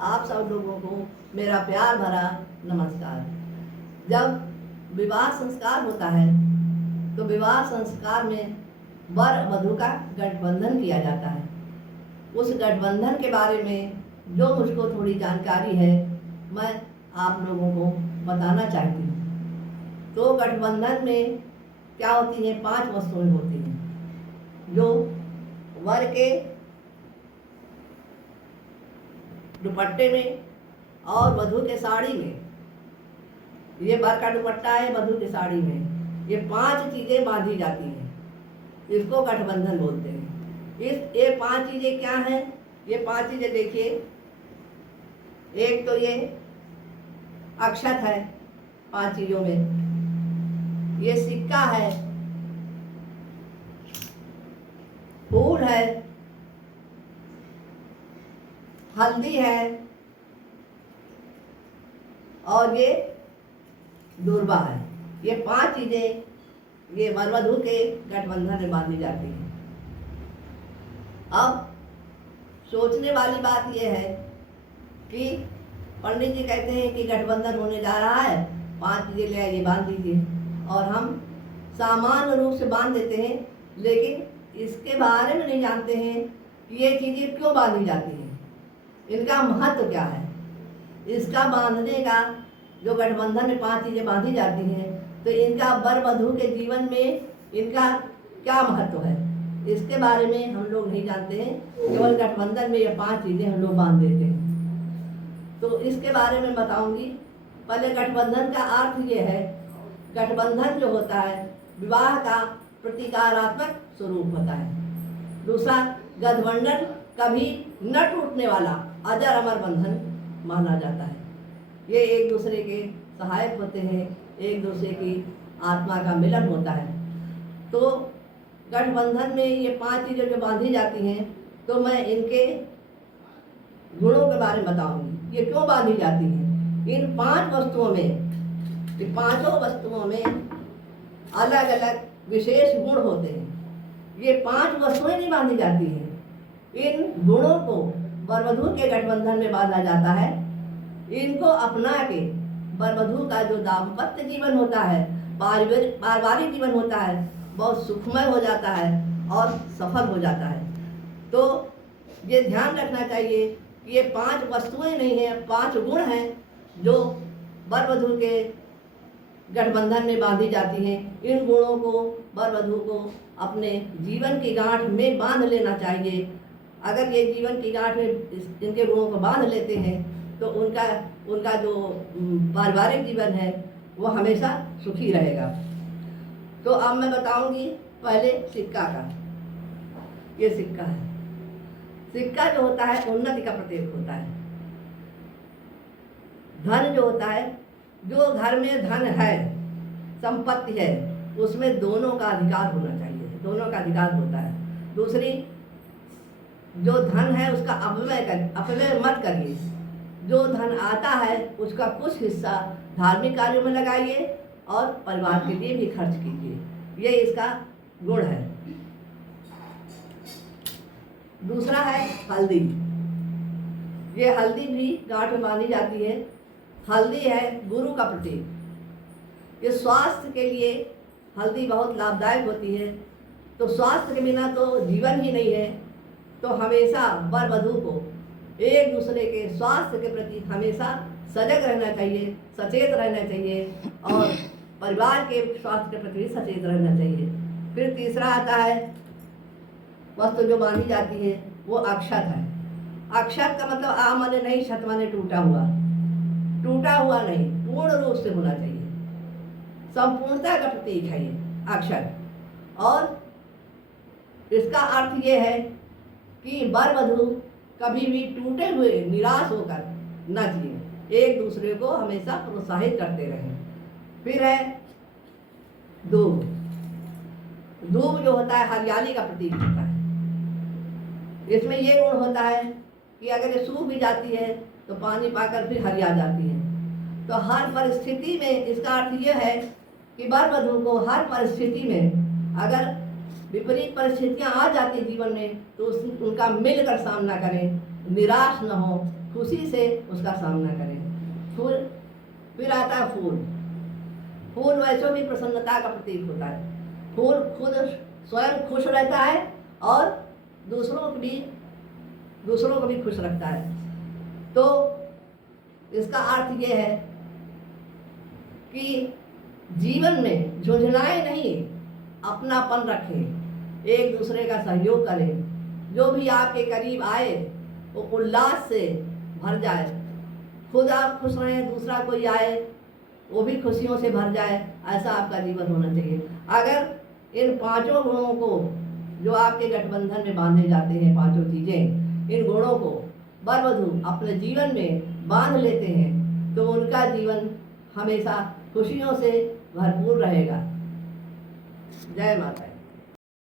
आप सब लोगों को मेरा प्यार भरा नमस्कार। जब विवाह संस्कार होता है तो विवाह संस्कार में वर वधू का गठबंधन किया जाता है। उस गठबंधन के बारे में जो मुझको थोड़ी जानकारी है मैं आप लोगों को बताना चाहती हूँ। तो गठबंधन में क्या होती है, 5 वस्तुएं होती हैं जो वर के दुपट्टे में और वधू के साड़ी में, ये वर का दुपट्टा है, वधू की साड़ी में ये 5 चीज़ें बांधी जाती हैं। इसको गठबंधन बोलते हैं। ये 5 चीज़ें क्या हैं? ये 5 चीज़ें देखिए, एक तो ये अक्षत है 5 चीज़ों में, ये सिक्का है, फूल है, हल्दी है और ये दूर्वा है। ये 5 चीज़ें ये वर वधू के गठबंधन में बांधी जाती हैं। अब सोचने वाली बात यह है कि पंडित जी कहते हैं कि गठबंधन होने जा रहा है, 5 चीज़ें ले आइए बांध दीजिए, और हम सामान्य रूप से बांध देते हैं, लेकिन इसके बारे में नहीं जानते हैं कि ये चीज़ें क्यों बांधी जाती हैं, इनका महत्व क्या है। इसका बांधने का जो गठबंधन में 5 चीज़ें बांधी जाती हैं तो इनका वर वधू के जीवन में इनका क्या महत्व है, इसके बारे में हम लोग नहीं जानते हैं। केवल गठबंधन में ये 5 चीज़ें हम लोग बांध देते हैं। तो इसके बारे में बताऊंगी। पहले गठबंधन का अर्थ ये है, गठबंधन जो होता है विवाह का प्रतीकात्मक स्वरूप होता है। दूसरा, गठबंधन कभी न टूटने वाला अजर अमर बंधन माना जाता है। ये एक दूसरे के सहायक होते हैं, एक दूसरे की आत्मा का मिलन होता है। तो गठबंधन में ये 5 चीज़ें जो बांधी जाती हैं तो मैं इनके गुणों के बारे में बताऊंगी, ये क्यों बांधी जाती हैं। इन 5 वस्तुओं में, ये 5 वस्तुओं में अलग अलग विशेष गुण होते हैं। ये 5 वस्तुएं नहीं बांधी जाती हैं, इन गुणों को वर वधू के गठबंधन में बांधा जाता है। इनको अपना के वर वधू का जो दाम्पत्य जीवन होता है, पारिवारिक जीवन होता है, बहुत सुखमय हो जाता है और सफल हो जाता है। तो ये ध्यान रखना चाहिए कि ये 5 वस्तुएं नहीं हैं, 5 गुण हैं जो वर वधू के गठबंधन में बांधी जाती हैं। इन गुणों को वर वधू को अपने जीवन की गांठ में बांध लेना चाहिए। अगर ये जीवन की गांठ में इनके गुणों को बांध लेते हैं तो उनका जो पारिवारिक जीवन है वो हमेशा सुखी रहेगा। तो अब मैं बताऊंगी पहले सिक्का का। ये सिक्का है, सिक्का जो होता है उन्नति का प्रतीक होता है। धन जो होता है, जो घर में धन है, संपत्ति है, उसमें दोनों का अधिकार होना चाहिए, दोनों का अधिकार होता है। दूसरी, जो धन है उसका अपव्यय मत करिए। जो धन आता है उसका कुछ हिस्सा धार्मिक कार्यों में लगाइए और परिवार के लिए भी खर्च कीजिए, ये इसका गुण है। दूसरा है हल्दी। ये हल्दी भी गांठ में बांधी जाती है। हल्दी है गुरु का प्रतीक। ये स्वास्थ्य के लिए हल्दी बहुत लाभदायक होती है। तो स्वास्थ्य के बिना तो जीवन ही नहीं है। तो हमेशा वर वधू को एक दूसरे के स्वास्थ्य के प्रति हमेशा सजग रहना चाहिए, सचेत रहना चाहिए और परिवार के स्वास्थ्य के प्रति सचेत रहना चाहिए। फिर तीसरा आता है वस्तु जो बांधी जाती है वो अक्षत है। अक्षत का मतलब आ माने नहीं, छत माने टूटा हुआ, टूटा हुआ नहीं, पूर्ण रूप से होना चाहिए। संपूर्णता का प्रतीक है ये अक्षत। और इसका अर्थ ये है कि वर वधू कभी भी टूटे हुए निराश होकर न जिए, एक दूसरे को हमेशा प्रोत्साहित करते रहें। फिर है दूब। दूब जो होता है हरियाली का प्रतीक होता है। इसमें ये गुण होता है कि अगर ये सूख भी जाती है तो पानी पाकर फिर हरिया जाती है। तो हर परिस्थिति में इसका अर्थ यह है कि वर वधू को हर परिस्थिति में अगर विपरीत परिस्थितियां आ जाती जीवन में तो उनका मिलकर सामना करें, निराश न हो खुशी से उसका सामना करें। फिर आता है फूल। फूल वैसे भी प्रसन्नता का प्रतीक होता है। फूल खुद स्वयं खुश रहता है और दूसरों को भी खुश रखता है। तो इसका अर्थ ये है कि जीवन में झुंझुनाए नहीं, अपनापन रखें, एक दूसरे का सहयोग करें। जो भी आपके करीब आए वो उल्लास से भर जाए। खुद आप खुश रहें, दूसरा कोई आए वो भी खुशियों से भर जाए, ऐसा आपका जीवन होना चाहिए। अगर इन पांचों गुणों को जो आपके गठबंधन में बांधे जाते हैं, पांचों चीज़ें, इन गुणों को वर वधू अपने जीवन में बांध लेते हैं तो उनका जीवन हमेशा खुशियों से भरपूर रहेगा। जय माता।